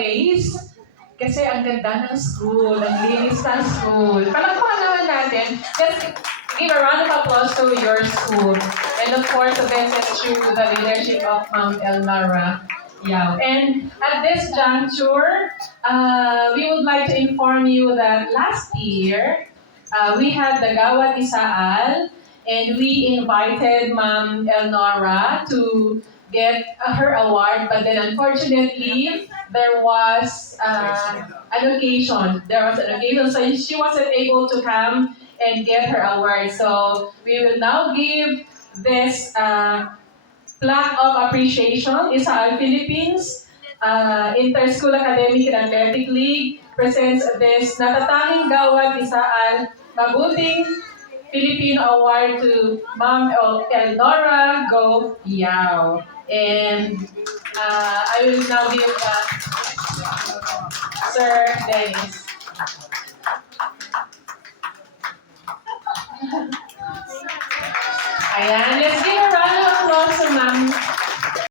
Malays. Kasi ang ganda ng school, ang linis ng school. Palakpakan naman natin. Let's give a round of applause to your school. And of course, the best is true to the leadership of Ma'am Elnara Yao. And at this juncture, we would like to inform you that last year, we had the Gawad Isaal, and we invited Ma'am Elnora to get her award, but then unfortunately, there was an occasion. So she wasn't able to come and get her award. So we will now give this plaque of appreciation. Isaal Philippines Inter-School Academic and Athletic League presents this natatanging Gawad Isaal Mabuting Filipino Award to Ma'am Elnora Go Yao. And I will now give Sir Dennis. Ayan, let's give a round of applause to Ma'am